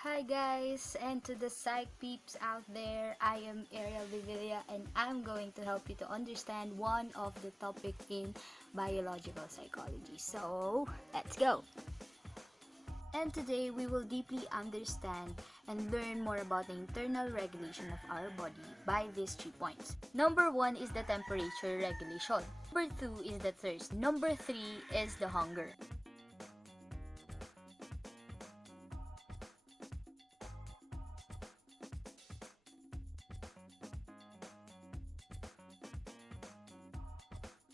Hi guys, and to the psych peeps out there, I am Ariel Vivilla and I'm going to help you to understand one of the topic in biological psychology. So, let's go! And today we will deeply understand and learn more about the internal regulation of our body by these 3 points. Number 1 is the temperature regulation. Number 2 is the thirst. Number 3 is the hunger.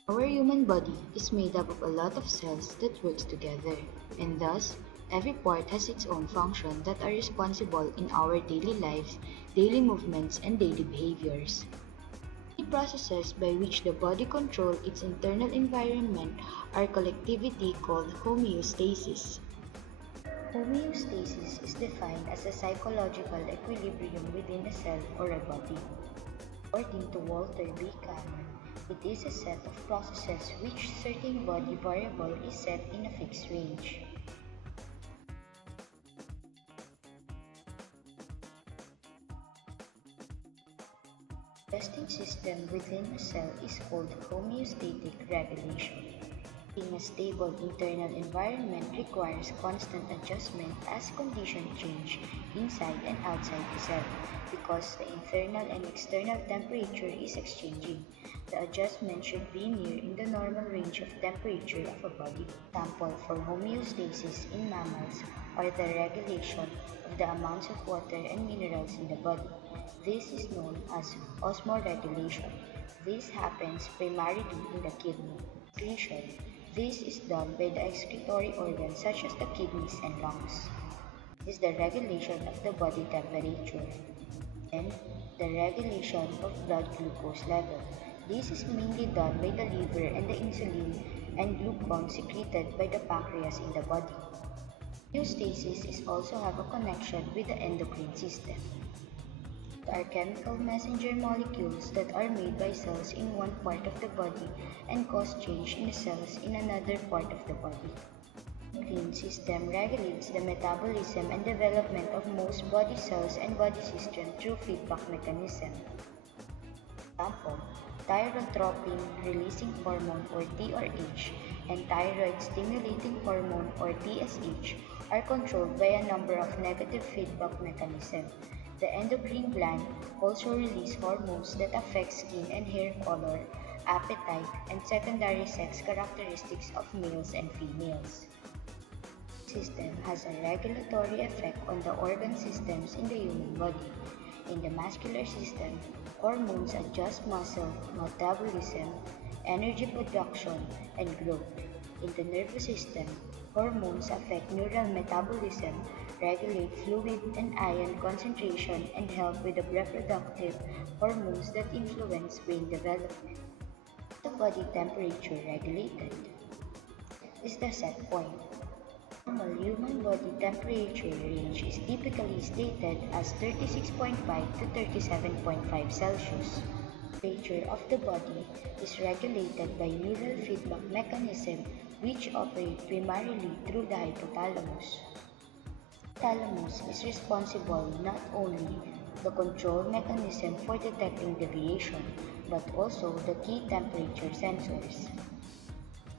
Our human body is made up of a lot of cells that works together, and thus, every part has its own function that are responsible in our daily lives, daily movements, and daily behaviors. The processes by which the body controls its internal environment are collectively called homeostasis. Homeostasis is defined as a psychological equilibrium within a cell or a body. According to Walter B. Cannon, it is a set of processes which certain body variable is set in a fixed range. The resting system within a cell is called homeostatic regulation. Being a stable internal environment requires constant adjustment as conditions change inside and outside the cell because the internal and external temperature is exchanging. The adjustment should be near in the normal range of temperature of a body. Example for homeostasis in mammals are the regulation of the amounts of water and minerals in the body. This is known as osmoregulation. This happens primarily in the kidney. Excretion. This is done by the excretory organs such as the kidneys and lungs. Is the regulation of the body temperature and the regulation of blood glucose level. This is mainly done by the liver and the insulin and glucagon secreted by the pancreas in the body. Homeostasis is also have a connection with the endocrine system. Are chemical messenger molecules that are made by cells in one part of the body and cause change in the cells in another part of the body. The endocrine system regulates the metabolism and development of most body cells and body systems through feedback mechanism. Example, thyrotropin releasing hormone or TRH and thyroid stimulating hormone or TSH are controlled by a number of negative feedback mechanisms. The endocrine gland also releases hormones that affect skin and hair color, appetite, and secondary sex characteristics of males and females. The system has a regulatory effect on the organ systems in the human body. In the muscular system, hormones adjust muscle metabolism, energy production, and growth. In the nervous system, hormones affect neural metabolism, regulate fluid and ion concentration, and help with the reproductive hormones that influence brain development. The body temperature regulated is the set point. Normal human body temperature range is typically stated as 36.5 to 37.5 Celsius. Temperature of the body is regulated by neural feedback mechanism which operate primarily through the hypothalamus. The thalamus is responsible not only the control mechanism for detecting deviation but also the key temperature sensors.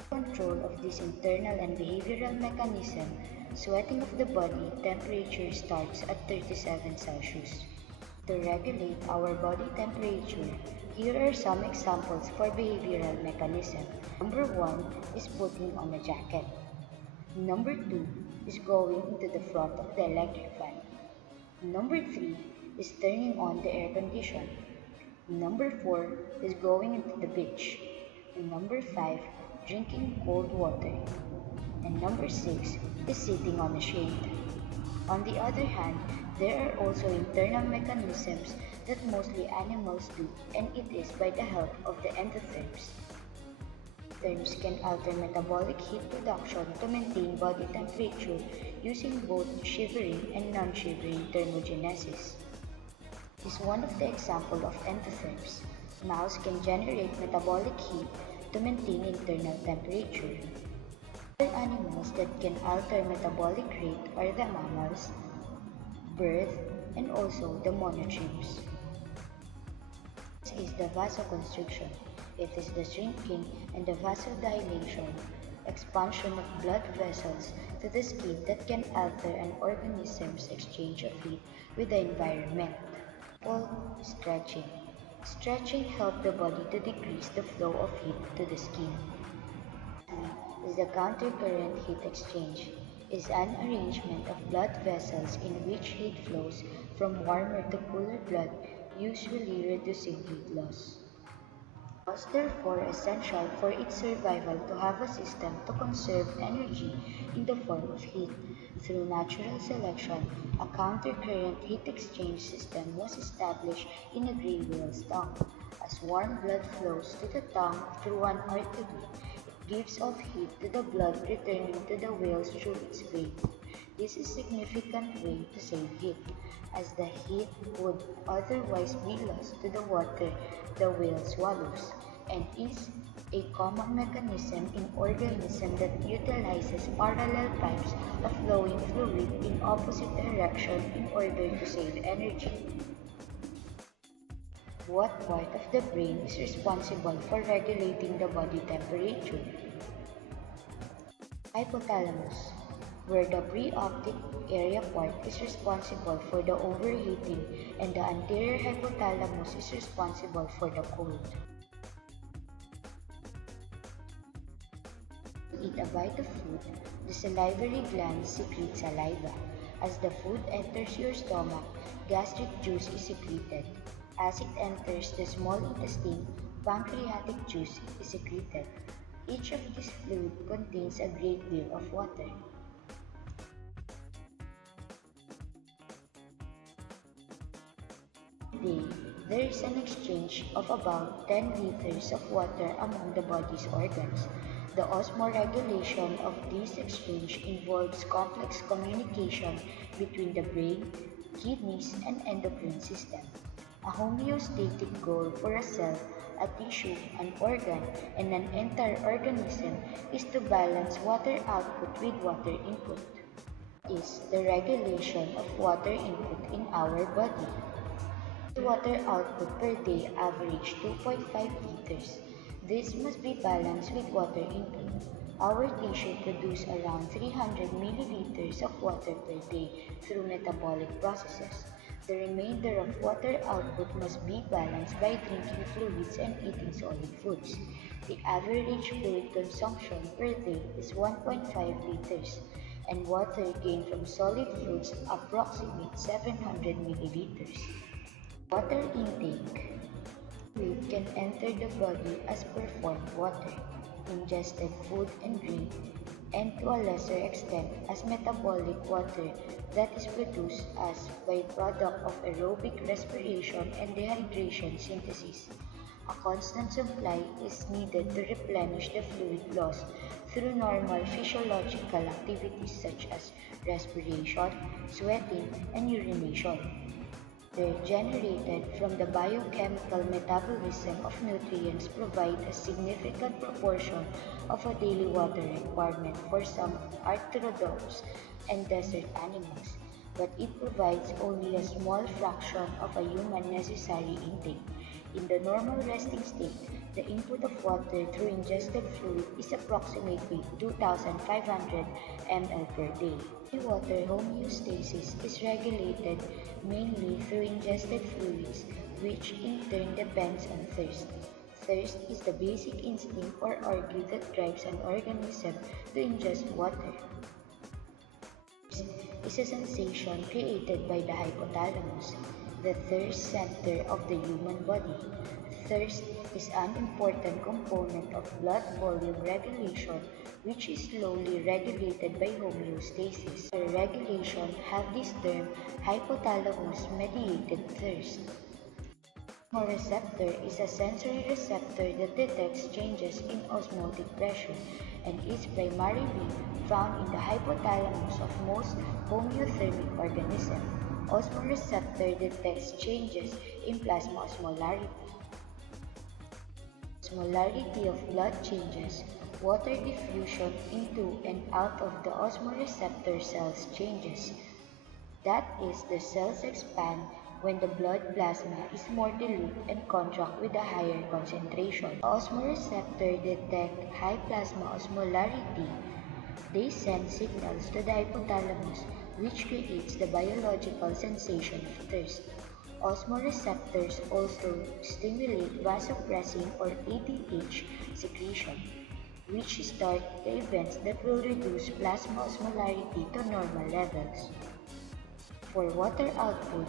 Control of this internal and behavioral mechanism, sweating of the body temperature starts at 37 Celsius. To regulate our body temperature, here are some examples for behavioral mechanism. Number 1 is putting on a jacket. Number 2 is going into the front of the electric fan. Number 3 is turning on the air condition. Number 4 is going into the beach. And number 5, drinking cold water. And number 6 is sitting on a shade. On the other hand, there are also internal mechanisms that mostly animals do, and it is by the help of the endotherms. Endotherms can alter metabolic heat production to maintain body temperature using both shivering and non-shivering thermogenesis. This is one of the examples of endotherms. Mouse can generate metabolic heat to maintain internal temperature. Other animals that can alter metabolic rate are the mammals, birth, and also the monotremes. This is the vasoconstriction. It is the shrinking and the vasodilation, expansion of blood vessels to the skin that can alter an organism's exchange of heat with the environment. Paul, stretching. Stretching helps the body to decrease the flow of heat to the skin. Is the countercurrent heat exchange is an arrangement of blood vessels in which heat flows from warmer to cooler blood, usually reducing heat loss. It was therefore essential for its survival to have a system to conserve energy in the form of heat. Through natural selection, a countercurrent heat exchange system was established in a gray whale's tongue. As warm blood flows to the tongue through an artery, it gives off heat to the blood returning to the whales through its veins. This is a significant way to save heat, as the heat would otherwise be lost to the water the whale swallows, and is a common mechanism in organisms that utilizes parallel pipes of flowing fluid in opposite direction in order to save energy. What part of the brain is responsible for regulating the body temperature? Hypothalamus, where the preoptic area part is responsible for the overheating and the anterior hypothalamus is responsible for the cold. To eat a bite of food, the salivary glands secrete saliva. As the food enters your stomach, gastric juice is secreted. As it enters the small intestine, pancreatic juice is secreted. Each of these fluids contains a great deal of water. Day, there is an exchange of about 10 liters of water among the body's organs. The osmoregulation of this exchange involves complex communication between the brain, kidneys, and endocrine system. A homeostatic goal for a cell, a tissue, an organ, and an entire organism is to balance water output with water input. Is the regulation of water input in our body. Water output per day average 2.5 liters. This must be balanced with water input. Our tissue produce around 300 milliliters of water per day through metabolic processes. The remainder of water output must be balanced by drinking fluids and eating solid foods. The average fluid consumption per day is 1.5 liters, and water gained from solid foods approximates 700 milliliters. Water intake. Fluid can enter the body as performed water, ingested food and drink, and to a lesser extent as metabolic water that is produced as byproduct of aerobic respiration and dehydration synthesis. A constant supply is needed to replenish the fluid loss through normal physiological activities such as respiration, sweating, and urination. Water generated from the biochemical metabolism of nutrients provide a significant proportion of a daily water requirement for some arthropods and desert animals, but it provides only a small fraction of a human necessary intake. In the normal resting state, the input of water through ingested fluid is approximately 2,500 ml per day. Water homeostasis is regulated mainly through ingested fluids, which in turn depends on thirst. Thirst is the basic instinct or urge that drives an organism to ingest water. Thirst is a sensation created by the hypothalamus, the thirst center of the human body. Thirst is an important component of blood volume regulation, which is slowly regulated by homeostasis. The regulation have this term hypothalamus-mediated thirst. Osmoreceptor is a sensory receptor that detects changes in osmotic pressure and is primarily found in the hypothalamus of most homeothermic organisms. Osmoreceptor detects changes in plasma osmolarity. Osmolarity of blood changes. Water diffusion into and out of the osmoreceptor cells changes. That is, the cells expand when the blood plasma is more dilute and contract with a higher concentration. The osmoreceptor detect high plasma osmolarity. They send signals to the hypothalamus, which creates the biological sensation of thirst. Osmoreceptors also stimulate vasopressin or ADH secretion, which start the events that will reduce plasma osmolarity to normal levels. For water output,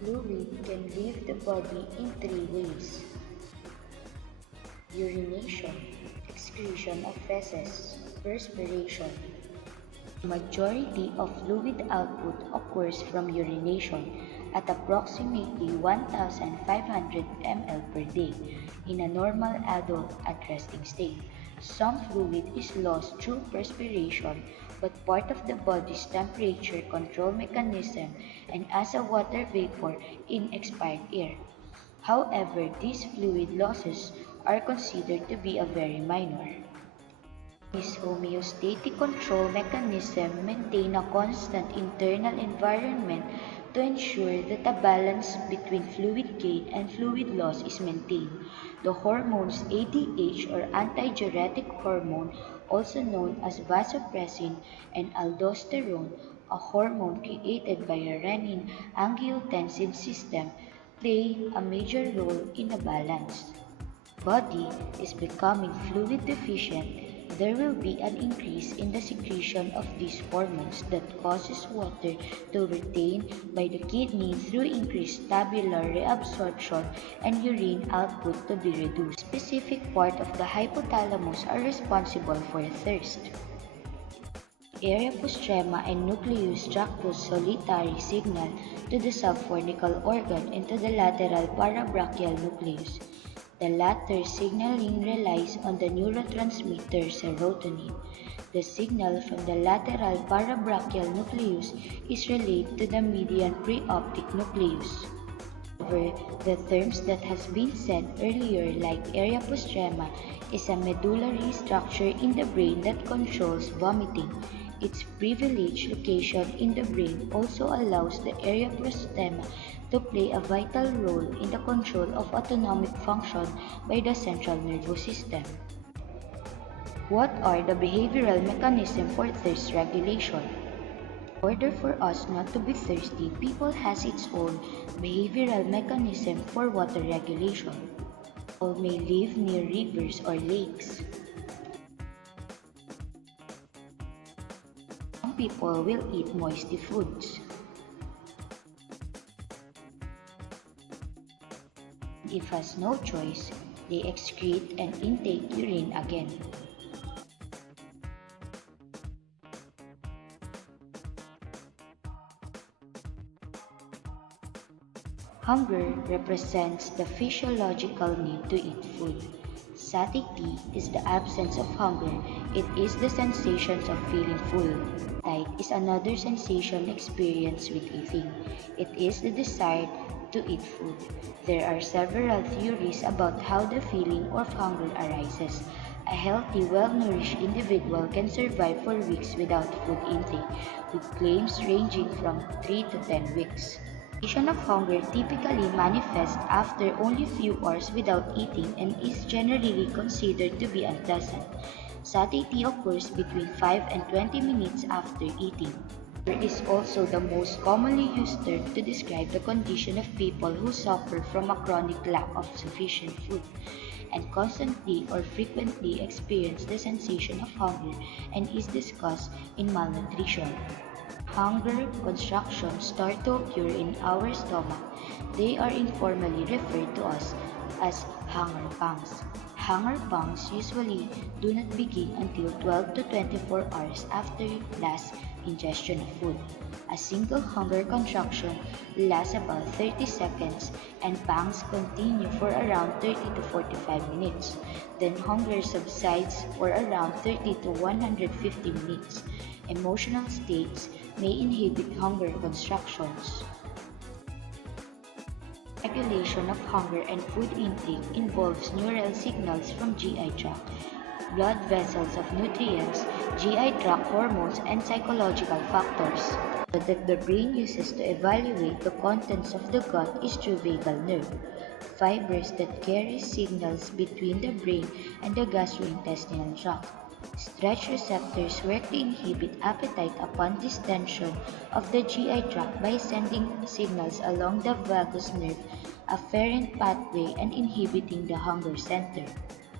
fluid can leave the body in three ways: urination, excretion of feces, perspiration. Majority of fluid output occurs from urination at approximately 1,500 ml per day in a normal adult at resting state. Some fluid is lost through perspiration, but part of the body's temperature control mechanism and as a water vapor in expired air. However, these fluid losses are considered to be a very minor. This homeostatic control mechanism maintains a constant internal environment to ensure that a balance between fluid gain and fluid loss is maintained. The hormones ADH or antidiuretic hormone, also known as vasopressin, and aldosterone, a hormone created by a renin-angiotensin system, play a major role in a balance. Body is becoming fluid deficient, there will be an increase in the secretion of these hormones that causes water to retain by the kidney through increased tabular reabsorption and urine output to be reduced. Specific part of the hypothalamus are responsible for thirst. Area postrema and nucleus tractus solitary signal to the subfornical organ and to the lateral parabrachial nucleus. The latter signaling relies on the neurotransmitter serotonin. The signal from the lateral parabrachial nucleus is relayed to the median preoptic nucleus. However, the terms that has been said earlier, like area postrema, is a medullary structure in the brain that controls vomiting. Its privileged location in the brain also allows the area postrema to play a vital role in the control of autonomic function by the central nervous system. What are the behavioral mechanisms for thirst regulation? In order for us not to be thirsty, people has its own behavioral mechanism for water regulation. People may live near rivers or lakes. Some people will eat moisty foods. If has no choice, they excrete and intake urine again. Hunger represents the physiological need to eat food. Satiety is the absence of hunger. It is the sensation of feeling full. Appetite is another sensation experienced with eating. It is the desire to eat food. There are several theories about how the feeling of hunger arises. A healthy, well-nourished individual can survive for weeks without food intake, with claims ranging from 3 to 10 weeks. Sensation of hunger typically manifests after only a few hours without eating and is generally considered to be unpleasant. Satiety occurs between 5 and 20 minutes after eating. Hunger is also the most commonly used term to describe the condition of people who suffer from a chronic lack of sufficient food and constantly or frequently experience the sensation of hunger and is discussed in malnutrition. Hunger contractions start to occur in our stomach. They are informally referred to us as hunger pangs. Hunger pangs usually do not begin until 12 to 24 hours after last ingestion of food. A single hunger contraction lasts about 30 seconds and pangs continue for around 30 to 45 minutes. Then hunger subsides for around 30 to 150 minutes. Emotional states may inhibit hunger contractions. Regulation of hunger and food intake involves neural signals from GI tract, blood vessels of nutrients, GI tract hormones, and psychological factors. that the brain uses to evaluate the contents of the gut is through vagal nerve, fibers that carry signals between the brain and the gastrointestinal tract. Stretch receptors work to inhibit appetite upon distension of the GI tract by sending signals along the vagus nerve afferent pathway and inhibiting the hunger center.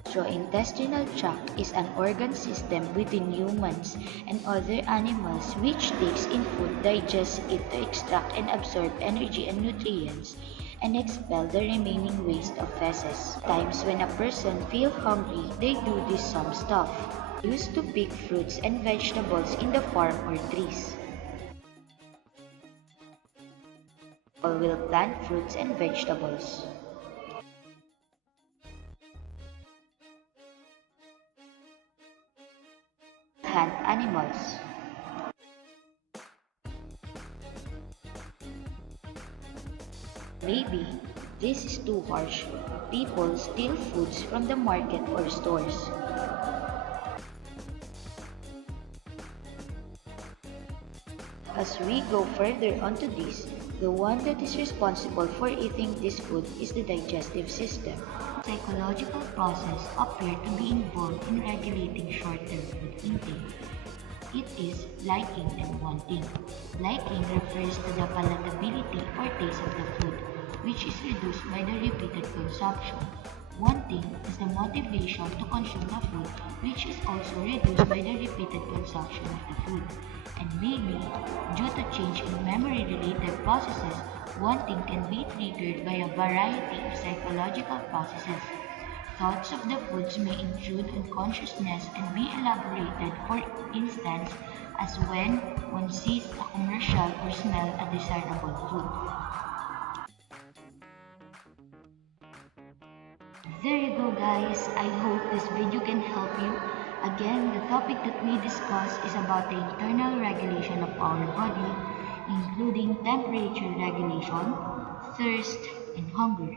Gastrointestinal tract is an organ system within humans and other animals which takes in food, digests it to extract and absorb energy and nutrients, and expel the remaining waste of feces. Times when a person feels hungry, they do this some stuff. Used to pick fruits and vegetables in the farm or trees. People will plant fruits and vegetables. Hunt animals. Maybe this is too harsh. People steal foods from the market or stores. As we go further onto this, the one that is responsible for eating this food is the digestive system. Psychological process appear to be involved in regulating short-term food intake. It is liking and wanting. Liking refers to the palatability or taste of the food, which is reduced by the repeated consumption. Wanting is the motivation to consume the food, which is also reduced by the repeated consumption of the food. And maybe, due to change in memory-related processes, wanting can be triggered by a variety of psychological processes. Thoughts of the foods may intrude on consciousness and be elaborated, for instance, as when one sees a commercial or smell a desirable food. There you go guys, I hope this video can help you. Again, the topic that we discussed is about the internal regulation of our body, including temperature regulation, thirst, and hunger.